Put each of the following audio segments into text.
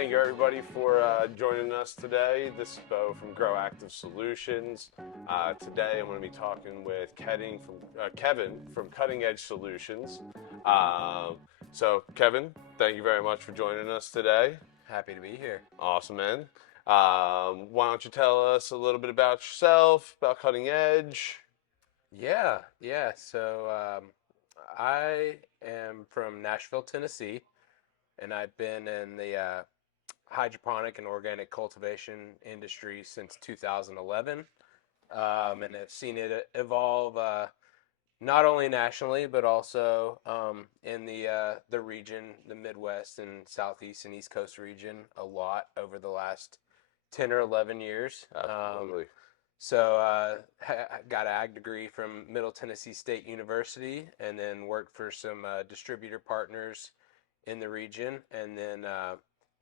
Thank you, everybody, for joining us today. This is Beau from GrowActive Solutions. Today, I'm going to be talking with Kevin from Cutting Edge Solutions. So, Kevin, thank you very much for joining us today. Happy to be here. Awesome, man. Why don't you tell us a little bit about yourself, about Cutting Edge? Yeah. I am from Nashville, Tennessee, and I've been in the hydroponic and organic cultivation industry since 2011, and have seen it evolve not only nationally but also in the region, the Midwest and Southeast and East Coast region, a lot over the last 10 or 11 years. Absolutely. Got an ag degree from Middle Tennessee State University, and then worked for some distributor partners in the region, and then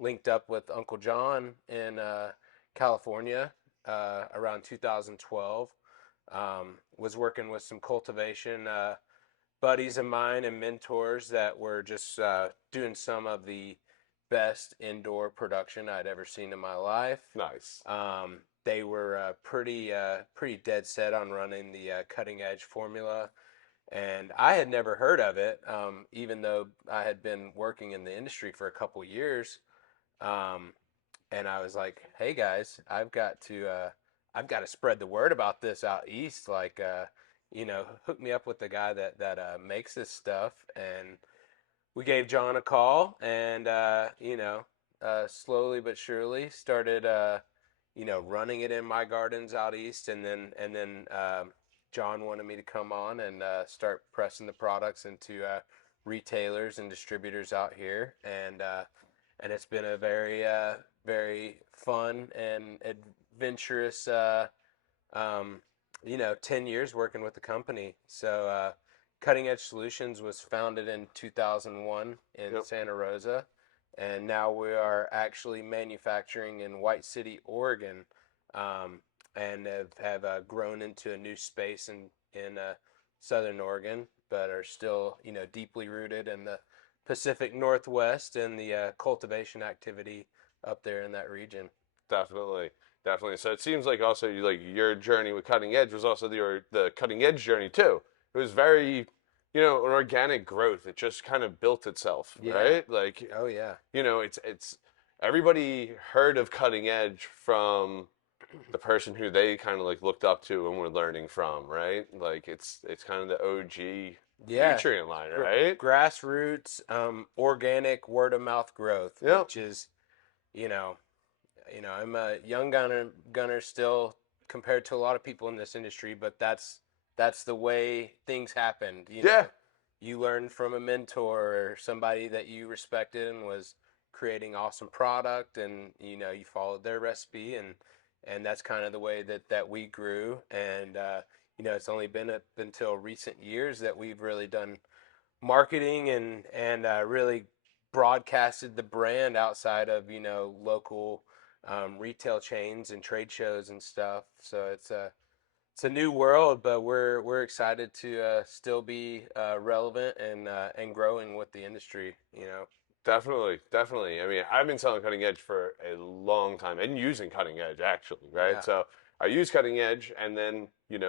linked up with Uncle John in California around 2012. Was working with some cultivation buddies of mine and mentors that were just doing some of the best indoor production I'd ever seen in my life. Nice. They were pretty dead set on running the cutting edge formula, and I had never heard of it, even though I had been working in the industry for a couple years. And I was like, "Hey guys, I've got to spread the word about this out east. Like, hook me up with the guy that makes this stuff." And we gave John a call, and slowly but surely started running it in my gardens out east, and then John wanted me to come on and start pressing the products into retailers and distributors out here, and it's been a very fun and adventurous 10 years working with the company. So Cutting Edge Solutions was founded in 2001 in Yep. Santa Rosa, and now we are actually manufacturing in White City, Oregon, and have grown into a new space in Southern Oregon, but are still deeply rooted in the Pacific Northwest and the cultivation activity up there in that region. Definitely, definitely. So it seems like also your journey with Cutting Edge was also the Cutting Edge journey too. It was very, an organic growth. It just kind of built itself, Yeah. right? Like, Oh yeah. it's everybody heard of Cutting Edge from the person who they kind of like looked up to and were learning from, right? Like it's kind of the OG Yeah. nutrient line, right? Grassroots, organic, word of mouth growth, Yep. which is, you know, I'm a young gunner still compared to a lot of people in this industry, but that's the way things happened. Yeah. You learned from a mentor or somebody that you respected and was creating awesome product, and you followed their recipe, and that's kind of the way that we grew. And it's only been up until recent years that we've really done marketing and really broadcasted the brand outside of local retail chains and trade shows and stuff. So it's a new world, but we're excited to still be relevant and growing with the industry. Definitely, definitely. I mean, I've been selling Cutting Edge for a long time and using Cutting Edge actually, right? Yeah. So I use Cutting Edge, and then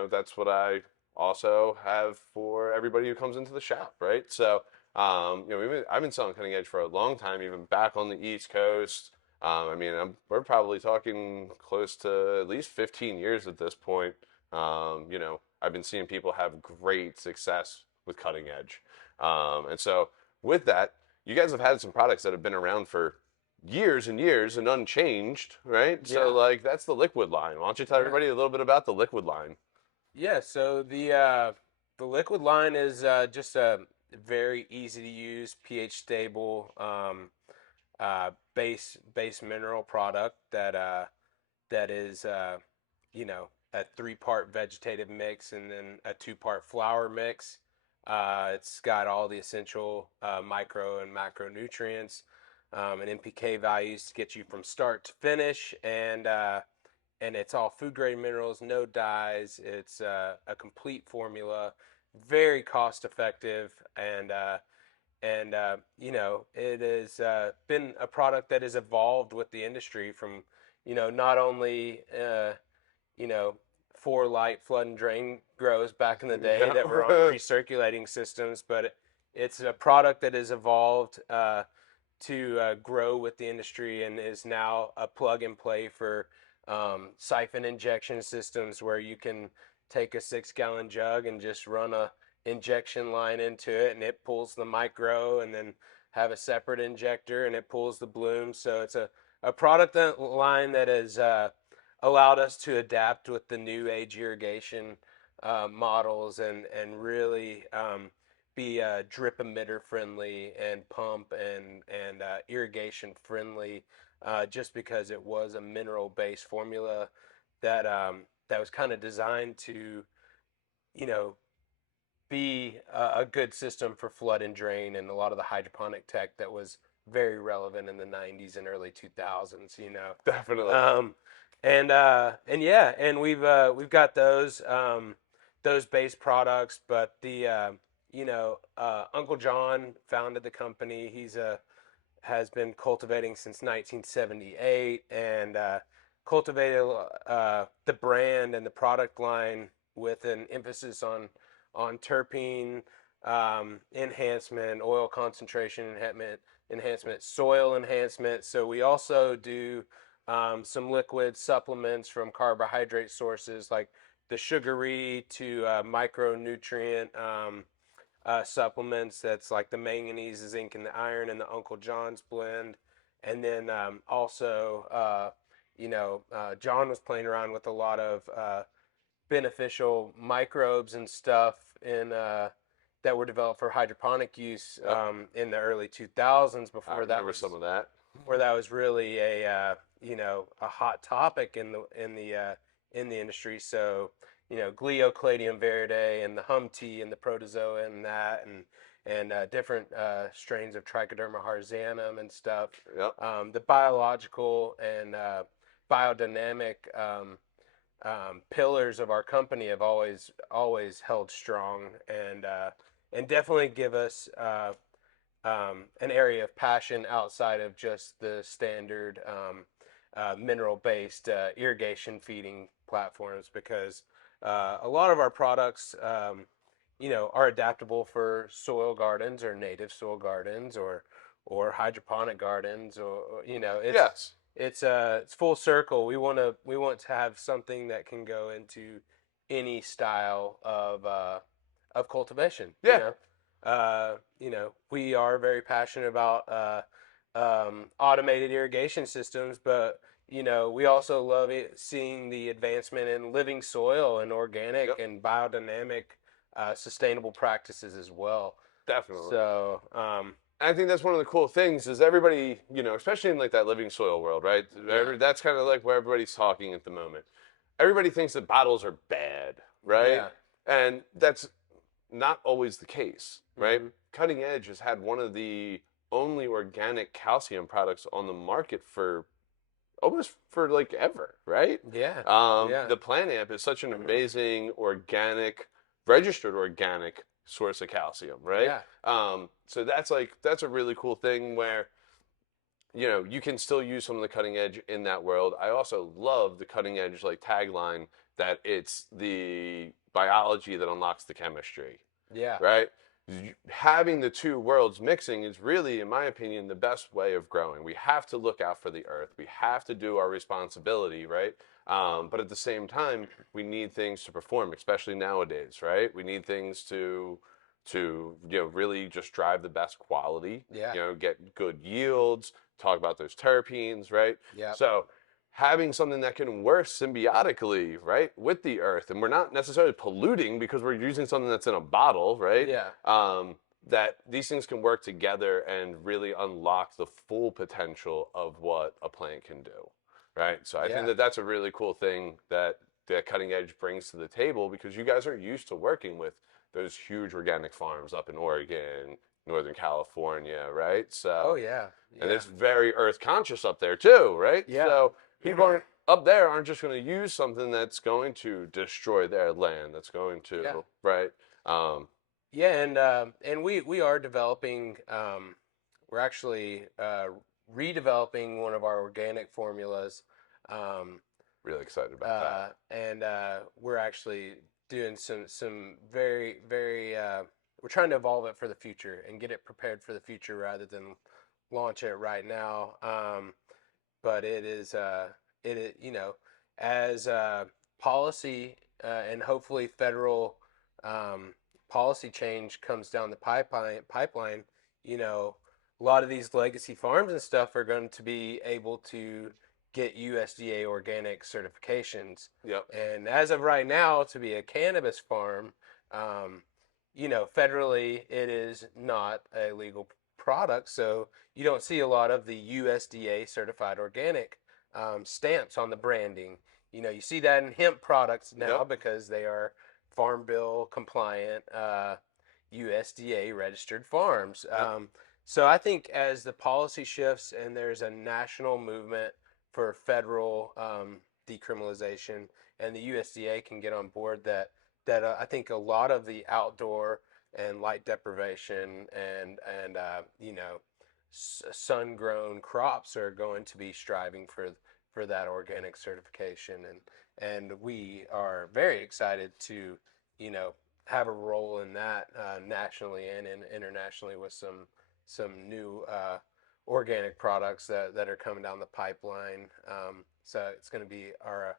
that's what I also have for everybody who comes into the shop, right? So I've been selling Cutting Edge for a long time, even back on the East Coast. I mean, we're probably talking close to at least 15 years at this point. I've been seeing people have great success with Cutting Edge, and so with that, you guys have had some products that have been around for years and years and unchanged, right? So Yeah. like that's the liquid line. Why don't you tell Yeah. everybody a little bit about the liquid line? Yeah. So the liquid line is just a very easy to use, pH stable, base mineral product that is a 3-part vegetative mix and then a 2-part flower mix. It's got all the essential micro and macronutrients and NPK values to get you from start to finish, and it's all food grade minerals, no dyes. It's a complete formula, very cost effective, and you know, it has been a product that has evolved with the industry from, you know, not only you know, four light flood and drain grows back in the day that were on Yeah. recirculating systems, but it's a product that has evolved to grow with the industry and is now a plug and play for siphon injection systems where you can take a 6 gallon jug and just run a injection line into it and it pulls the micro and then have a separate injector and it pulls the bloom. So it's a product line that has allowed us to adapt with the new age irrigation models and really be drip emitter friendly and pump and irrigation friendly, just because it was a mineral based formula that that was kind of designed to, you know, be a good system for flood and drain and a lot of the hydroponic tech that was very relevant in the 90s and early 2000s, you know. Definitely. And yeah, and we've got those base products, but the you know, Uncle John founded the company. He's a has been cultivating since 1978 and cultivated the brand and the product line with an emphasis on terpene enhancement, oil concentration enhancement, soil enhancement. So we also do some liquid supplements from carbohydrate sources like the Sugree to micronutrient supplements. That's like the manganese, the zinc, and the iron in the Uncle John's blend. And then also, you know, John was playing around with a lot of beneficial microbes and stuff in that were developed for hydroponic use Yep. in the early 2000s I before remember some of that. where that was really a you know, a hot topic in the industry. So you know, Gliocladium verde and the hum tea and the protozoa and that and different strains of Trichoderma harsanum and stuff. Yep. The biological and biodynamic pillars of our company have always held strong and definitely give us an area of passion outside of just the standard mineral-based irrigation feeding platforms because a lot of our products, you know, are adaptable for soil gardens or native soil gardens or hydroponic gardens or you know Yes. it's full circle. We want to have something that can go into any style of cultivation. Yeah. You know, we are very passionate about automated irrigation systems, but you know, we also love seeing the advancement in living soil and organic Yep. and biodynamic sustainable practices as well. Definitely. So, I think that's one of the cool things is everybody, you know, especially in like that living soil world, right? yeah, That's kind of like where everybody's talking at the moment. Everybody thinks that bottles are bad, right? yeah, And that's not always the case, right? hmm Cutting Edge has had one of the only organic calcium products on the market for almost for like ever, right? yeah, yeah, The Plant Amp is such an amazing organic, registered organic source of calcium, right? yeah, So that's a really cool thing where you know you can still use some of the cutting edge in that world. I also love the cutting edge like tagline that it's the biology that unlocks the chemistry, yeah, right? Having the two worlds mixing is really, in my opinion, the best way of growing. We have to look out for the earth. We have to do our responsibility, right? But at the same time, we need things to perform, especially nowadays, right? We need things to you know really just drive the best quality, yeah, you know, get good yields, talk about those terpenes, right? yeah, So having something that can work symbiotically, right, with the earth, and we're not necessarily polluting because we're using something that's in a bottle, right? yeah, That these things can work together and really unlock the full potential of what a plant can do, right? So I think yeah, that that's a really cool thing that the cutting edge brings to the table because you guys are used to working with those huge organic farms up in Oregon, Northern California, right? oh So, yeah, and yeah, it's very earth conscious up there too, right? yeah, So people aren't up there aren't just going to use something that's going to destroy their land, that's going yeah, to, right? Um, Yeah, and we are developing. We're actually redeveloping one of our organic formulas, um, Really excited about that. and we're actually doing some very. We're trying to evolve it for the future and get it prepared for the future rather than launch it right now. But it is as policy and hopefully federal um, policy change comes down the pipeline, you know, a lot of these legacy farms and stuff are going to be able to get USDA organic certifications. Yep. And as of right now, to be a cannabis farm, um, federally it is not a legal product, so you don't see a lot of the USDA certified organic stamps on the branding. You see that in hemp products now Yep. because they are Farm Bill compliant, USDA registered farms. Yep. So I think as the policy shifts and there's a national movement for federal decriminalization, and the USDA can get on board that I think a lot of the outdoor and light deprivation and sun grown crops are going to be striving for that organic certification, and we are very excited to you know have a role in that nationally and internationally with some new organic products that are coming down the pipeline. So it's going to be our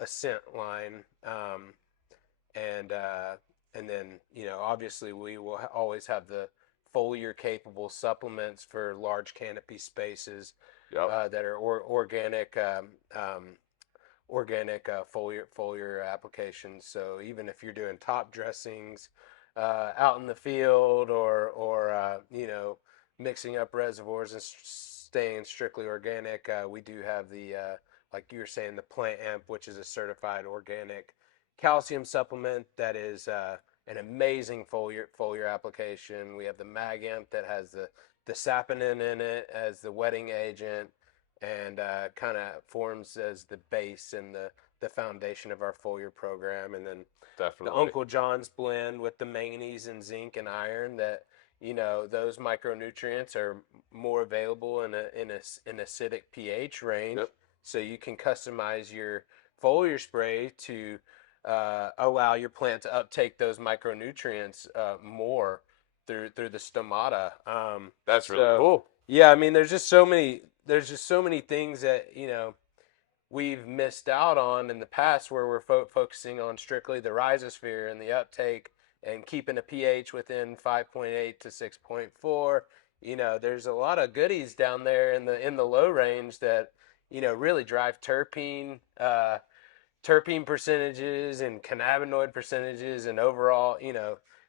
Ascent line, and uh, and then obviously we will always have the foliar capable supplements for large canopy spaces Yep. that are organic foliar applications. So even if you're doing top dressings out in the field or mixing up reservoirs and staying strictly organic, we do have the like you were saying, the Plant Amp, which is a certified organic calcium supplement that is an amazing foliar application. We have the Mag Amp that has the saponin in it as the wetting agent, and kind of forms as the base and the foundation of our foliar program. And then the Definitely. Uncle John's blend with the manganese and zinc and iron, that those micronutrients are more available in acidic pH range, Yep. so you can customize your foliar spray to allow your plant to uptake those micronutrients more through the stomata. That's really So cool. yeah, I mean, there's just so many things that we've missed out on in the past, where we're focusing on strictly the rhizosphere and the uptake and keeping a pH within 5.8 to 6.4. There's a lot of goodies down there in the low range that really drive terpene percentages and cannabinoid percentages, and overall,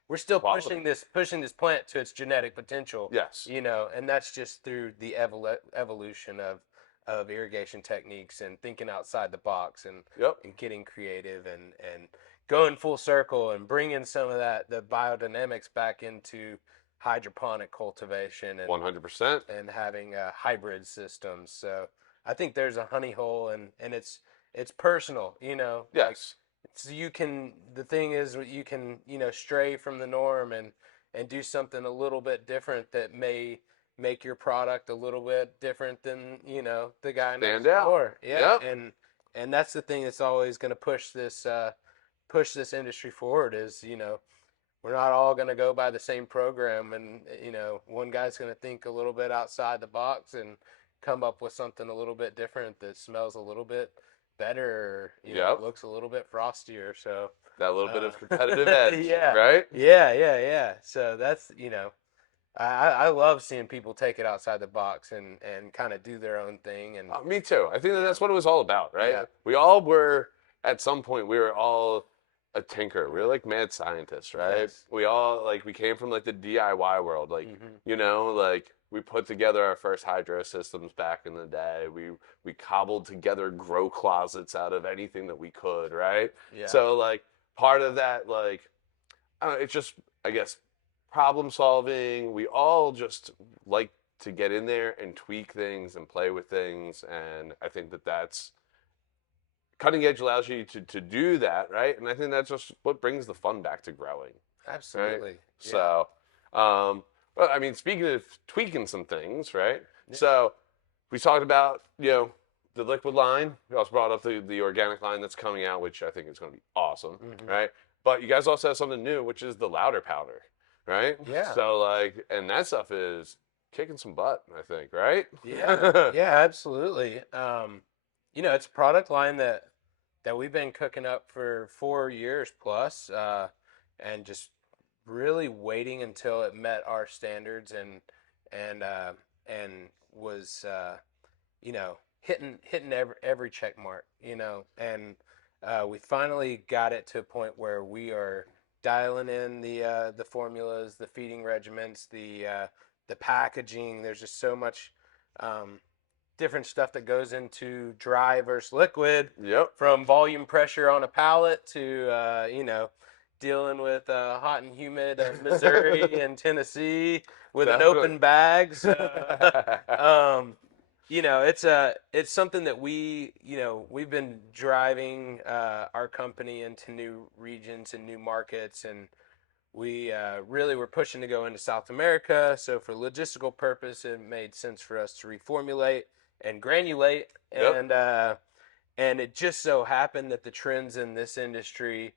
we're still Quality. pushing this plant to its genetic potential. Yes. And that's just through the evolution of irrigation techniques and thinking outside the box, and Yep. getting creative, and going full circle and bringing some of that the biodynamics back into hydroponic cultivation, 100%. and having hybrid systems. So I think there's a honey hole, and it's personal, like Yes. the thing is, you can stray from the norm and do something a little bit different that may make your product a little bit different than the guy Stand next out. door. Yeah, Yep. and that's the thing that's always going to push this industry forward, is we're not all going to go by the same program, and one guy's going to think a little bit outside the box and come up with something a little bit different that smells a little bit better, or Yep. looks a little bit frostier. So That little bit uh, of competitive edge, yeah, right? yeah. So that's I love seeing people take it outside the box and kind of do their own thing. And Me too. I think that yeah, that's what it was all about, right? yeah, We all were, at some point, we were all a tinker. We were like mad scientists, right? yes, We all, like, we came from like the DIY world. Like, hmm, like we put together our first hydro systems back in the day. We cobbled together grow closets out of anything that we could, right? yeah, So, like, part of that, like, I don't know, it's just, I guess, problem solving. We all just like to get in there and tweak things and play with things. And I think that that's cutting edge allows you to do that, right? And I think that's just what brings the fun back to growing. right? Absolutely. Yeah. So, but I mean, speaking of tweaking some things, right? Yeah. So we talked about, the liquid line. We also brought up the organic line that's coming out, which I think is going to be awesome, Hmm. right? But you guys also have something new, which is the louder powder, right? Yeah. So like, and that stuff is kicking some butt, I think, right? Yeah. Yeah, absolutely. It's a product line that we've been cooking up for 4 years plus, and just really waiting until it met our standards and uh, and was hitting every check mark, and we finally got it to a point where we are dialing in the formulas, the feeding regimens, the packaging. There's just so much um, different stuff that goes into dry versus liquid, Yep, from volume pressure on a pallet to dealing with hot and humid Missouri and Tennessee with an definitely. open bags. It's something that we've been driving our company into new regions and new markets, and we really were pushing to go into South America. So for logistical purpose, it made sense for us to reformulate and granulate, Yep. and it just so happened that the trends in this industry,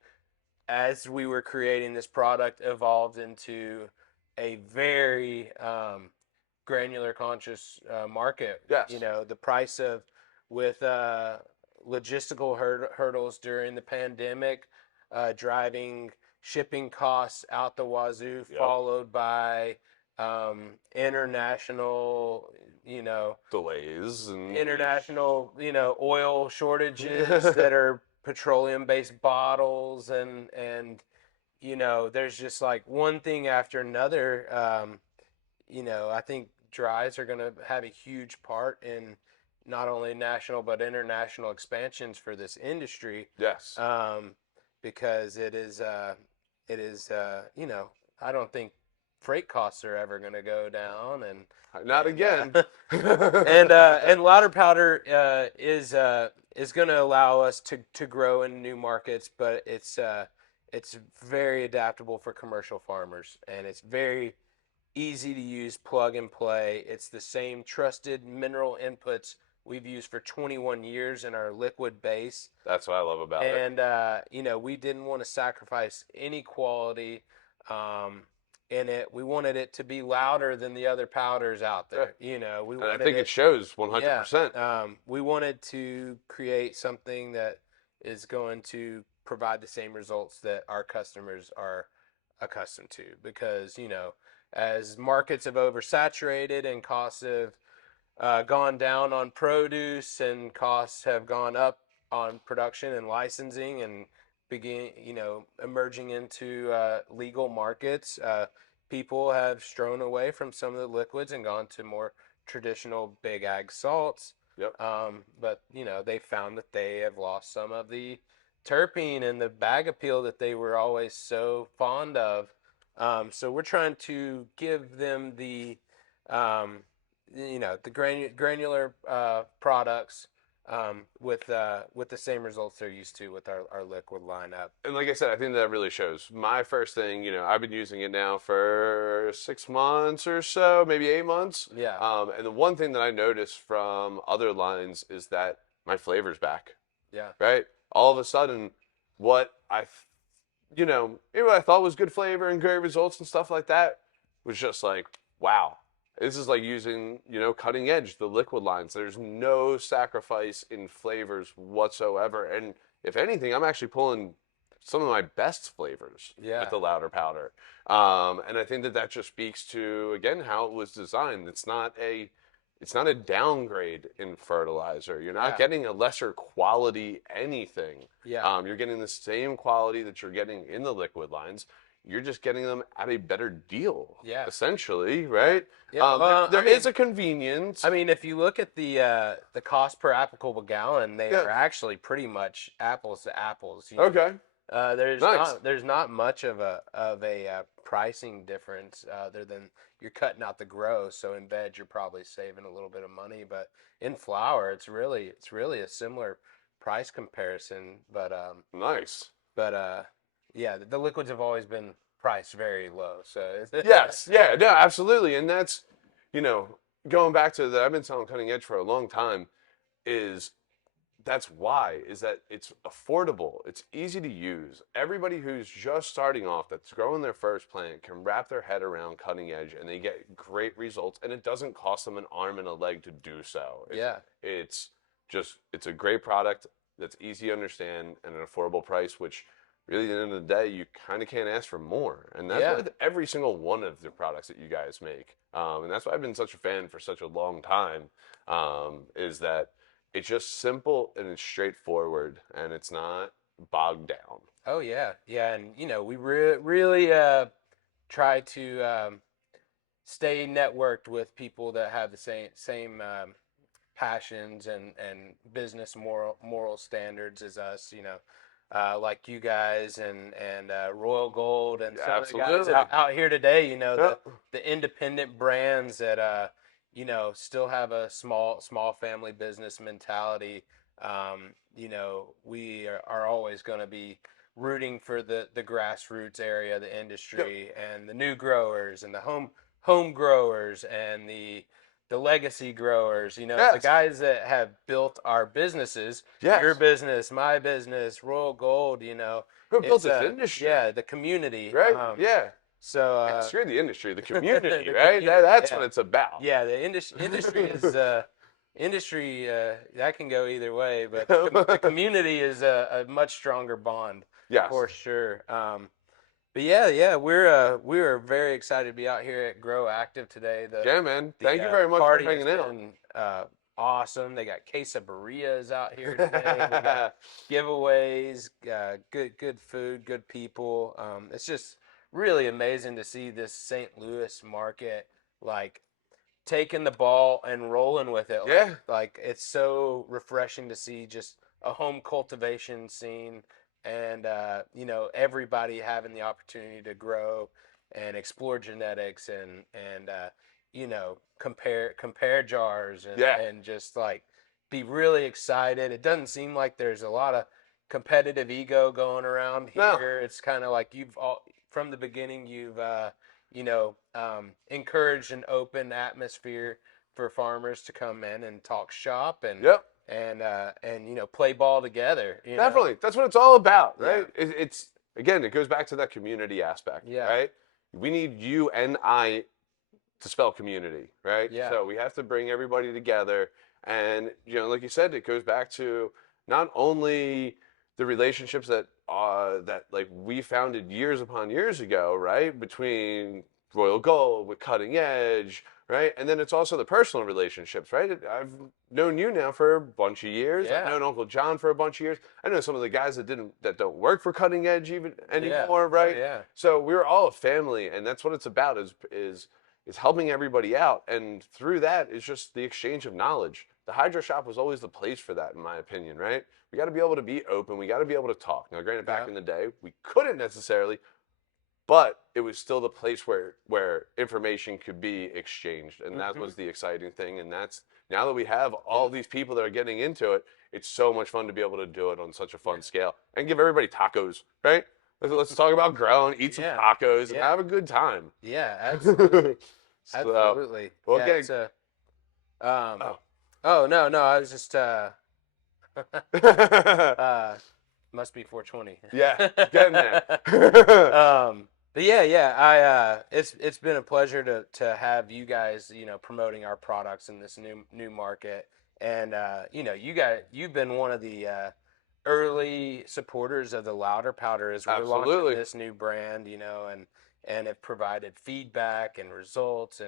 as we were creating this product, evolved into a very granular conscious market. Yes. The price of with logistical hurdles during the pandemic, driving shipping costs out the wazoo, Yep. followed by international, Delays and oil shortages that are petroleum based bottles, and there's just like one thing after another. I think dries are going to have a huge part in not only national but international expansions for this industry, yes. because I don't think freight costs are ever going to go down, Not and again. and ladder powder is going to allow us to grow in new markets, but it's very adaptable for commercial farmers, and it's very easy to use, plug and play. It's the same trusted mineral inputs we've used for 21 years in our liquid base. That's what I love about it. And, we didn't want to sacrifice any quality um, in it. We wanted it to be louder than the other powders out Yeah. there. We And I wanted think it it, shows yeah. 100%. We wanted to create something that is going to provide the same results that our customers are accustomed to, because as markets have oversaturated and costs have gone down on produce and costs have gone up on production and licensing, and begin emerging into legal markets, people have strown away from some of the liquids and gone to more traditional big ag salts. Yep. But they found that they have lost some of the terpene and the bag appeal that they were always so fond of. So we're trying to give them um, the granular products, with the same results they're used to with our liquid lineup. And like I said, I think that really shows. My first thing, I've been using it now for 6 months or so, maybe 8 months. Yeah. And the one thing that I noticed from other lines is that my flavor's back, Yeah. right? All of a sudden, what maybe what I thought was good flavor and great results and stuff like that was just like, wow. This is like using, cutting edge, the liquid lines. There's no sacrifice in flavors whatsoever. And if anything, I'm actually pulling some of my best flavors Yeah. with the louder powder. And I think that that just speaks to, again, how it was designed. It's not a downgrade in fertilizer. You're not Yeah. getting a lesser quality anything. Yeah. You're getting the same quality that you're getting in the liquid lines. You're just getting them at a better deal, Yeah. essentially, right? Yeah. Well, There is a convenience. I mean, if you look at the cost per applicable gallon, they Yeah. are actually pretty much apples to apples. Okay. There's Nice. not much of a pricing difference, other than you're cutting out the grow. So in veg, you're probably saving a little bit of money, but in flour, it's really a similar price comparison. But Nice. yeah, the liquids have always been priced very low. So Yes, yeah, no, absolutely, and that's, you know, going back to that, I've been selling cutting edge for a long time. Is That's why, is that it's affordable, it's easy to use. Everybody who's just starting off, that's growing their first plant, can wrap their head around cutting edge, and they get great results. And it doesn't cost them an arm and a leg to do so. yeah, It's just it's a great product that's easy to understand and an affordable price, which really at the end of the day you kind of can't ask for more. And that's yeah, with every single one of the products that you guys make. And that's why I've been such a fan for such a long time. Is that it's just simple and it's straightforward and it's not bogged down. oh yeah, yeah, and we really try to stay networked with people that have the same passions and business moral standards as us. Like you guys and Royal Gold and some of the guys Absolutely. out here today. Yep. The independent brands that still have a small family business mentality. We are always going to be rooting for the grassroots area, the Yep. industry, and the new growers and the home growers and the legacy growers, the Yes. guys that have built our businesses, your Yes. business, my business, Royal Gold, Who built it's this industry, the community. right? Yeah. So Yeah, screw the industry, the community, the right? community, That's what yeah. it's about. Yeah, the industry is industry that can go either way, but the community is a much stronger bond Yes. for sure. But yeah, we're very excited to be out here at GrowActive today. Yeah, man. The Thank you very much for party has hanging out. been awesome. They got quesadillas out here today. We got giveaways, good food, good people. It's just really amazing to see this St. Louis market like taking the ball and rolling with it. Yeah. Like it's so refreshing to see just a home cultivation scene and everybody having the opportunity to grow and explore genetics and compare jars Yeah. and just like be really excited. It doesn't seem like there's a lot of competitive ego going around No. here. It's kind of like you've all from the beginning you've encouraged an open atmosphere for farmers to come in and talk shop Yep. and play ball together. Definitely. That's what it's all about, Yeah. right? It's again, it goes back to that community aspect, Yeah. right? We need you and I to spell community, right? Yeah. So we have to bring everybody together. And, like you said, it goes back to not only the relationships that like we founded years upon years ago, right? Between Royal Gold with Cutting Edge, right? And then it's also the personal relationships, right? I've known you now for a bunch of years. I've Yeah. known Uncle John for a bunch of years. I know some of the guys that don't work for Cutting Edge even Yeah. anymore, right? Oh, yeah. So we're all a family, and that's what it's about is helping everybody out. And through that is just the exchange of knowledge. The hydro shop was always the place for that, in my opinion, right? We got to be able to be open. We got to be able to talk. Now, granted, back Yeah. in the day, we couldn't necessarily, but it was still the place where information could be exchanged, and that was the exciting thing. And that's now that we have all these people that are getting into it, it's so much fun to be able to do it on such a fun scale and give everybody tacos, right? Let's talk about growing, eat some Yeah. tacos, and Yeah. have a good time. Yeah, absolutely. So, Absolutely. well, Yeah, again, it's a, oh. oh no, I was just must be 420. Yeah, getting there. But yeah, I it's been a pleasure to have you guys, promoting our products in this new market. And you've been one of the early supporters of the louder powder as we're launching Absolutely. this new brand, and have provided feedback and results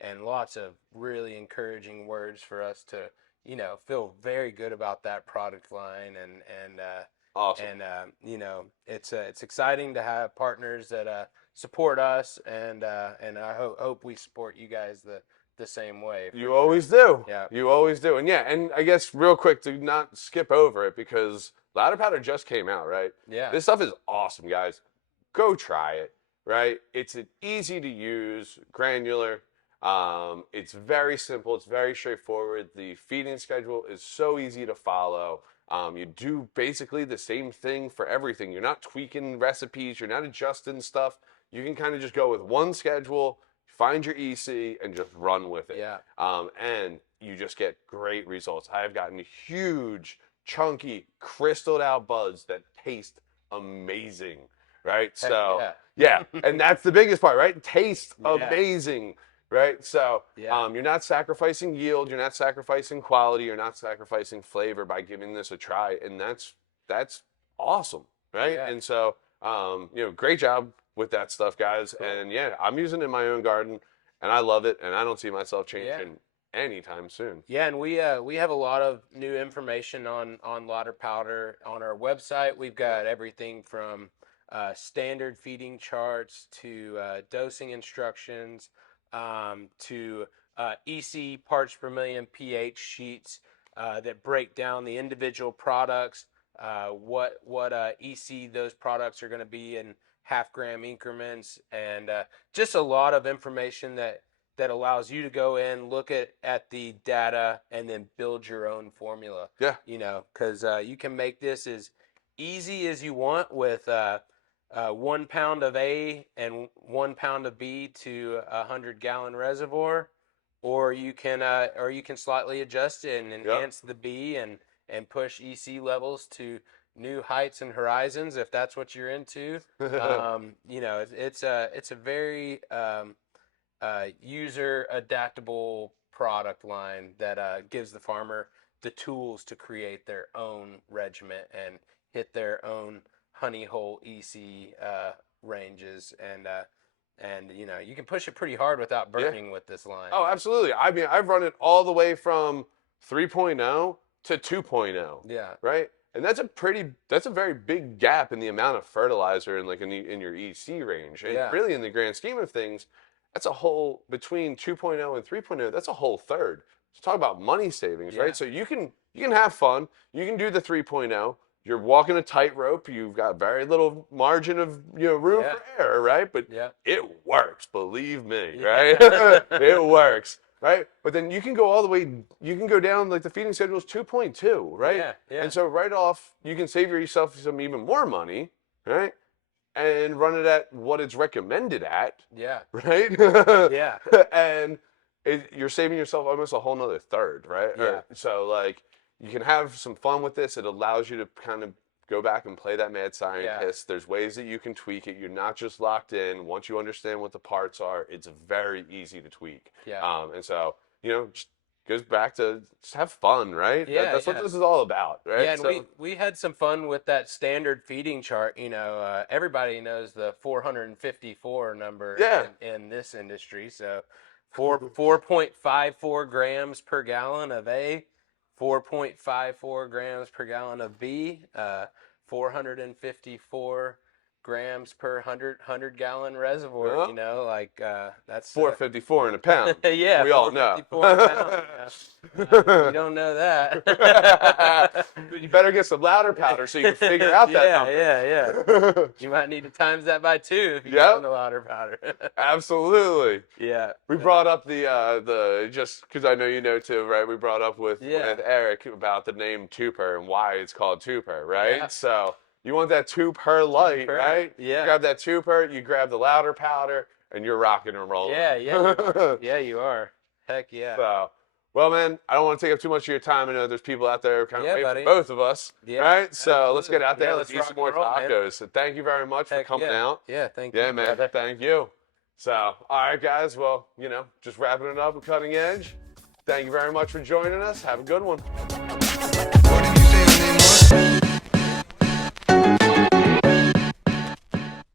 and lots of really encouraging words for us to, feel very good about that product line and Awesome. it's exciting to have partners that support us and I hope we support you guys the same way. You always do. Yeah. You always do. And yeah, and I guess real quick to not skip over it because louder powder just came out, right? Yeah. This stuff is awesome, guys. Go try it, right? It's an easy to use, granular. It's very simple. It's very straightforward. The feeding schedule is so easy to follow. You do basically the same thing for everything. You're not tweaking recipes. You're not adjusting stuff. you can kind of just go with one schedule, find your EC, and just run with it. Yeah. And you just get great results. I have gotten huge, chunky, crystalled out buds that taste amazing, right? Heck So, yeah. yeah, and that's the biggest part, right? Taste Yeah. amazing, right? So, Yeah. you're not sacrificing yield, you're not sacrificing quality, you're not sacrificing flavor by giving this a try, and that's awesome, right? Yeah. And so, great job with that stuff, guys. Cool. And yeah, I'm using it in my own garden, and I love it, and I don't see myself changing Yeah. anytime soon. Yeah, and we have a lot of new information on lauter powder on our website. We've got everything from standard feeding charts to dosing instructions to EC parts per million pH sheets that break down the individual products, what EC those products are going to be in half-gram increments, and just a lot of information that allows you to go in, look at the data, and then build your own formula. Yeah. Because you can make this as easy as you want with 1 pound of A and 1 pound of B to a 100-gallon reservoir, or you can slightly adjust it and enhance the B and push EC levels to new heights and horizons if that's what you're into. It's a very user adaptable product line that gives the farmer the tools to create their own regiment and hit their own honey hole EC ranges, and you can push it pretty hard without burning with this line. Oh, absolutely. I mean, I've run it all the way from 3.0 to 2.0. Yeah. Right? And that's a very big gap in the amount of fertilizer in your EC range. And really, in the grand scheme of things, that's a whole, between 2.0 and 3.0, that's a whole third. So talk about money savings, right? So you can have fun. You can do the 3.0. You're walking a tightrope. You've got very little margin of room for error, right? But it works, believe me, right? It works, right? But then you can go all the way. You can go down, like the feeding schedule is 2.2, right? Yeah. And so right off, you can save yourself some even more money, right? And run it at what it's recommended at. Yeah. Right? Yeah. And you're saving yourself almost a whole nother third, right? Yeah. So like, you can have some fun with this. It allows you to kind of go back and play that mad scientist. There's ways that you can tweak it. You're not just locked in. Once you understand what the parts are, it's very easy to tweak. Yeah. And so, just goes back to just have fun, right? Yeah, That's what this is all about, right? Yeah, and we had some fun with that standard feeding chart. Everybody knows the 454 number in this industry. So 4.54 grams per gallon of A, 4.54 grams per gallon of B, 454 grams per 100-gallon reservoir. That's 454 in a pound. Yeah, we all know. 454 in a pound. You don't know that. You better get some louder powder so you can figure out that number. Yeah. You might need to times that by 2 if you get the louder powder. Absolutely. Yeah. We brought up the just because I know you know too, right? We brought up with Eric about the name Tuper and why it's called Tuper, right? Yeah. So you want that 2 per light, right? Yeah. You grab that 2 per, you grab the louder powder, and you're rocking and rolling. Yeah, you are. Heck yeah. So, well, man, I don't want to take up too much of your time. I know there's people out there kind of waiting for both of us, right? So let's get out there. Let's eat some more tacos. So thank you very much for coming out. Yeah, thank you. Yeah, man. Brother. Thank you. So, all right, guys. Well, just wrapping it up with Cutting Edge. Thank you very much for joining us. Have a good one.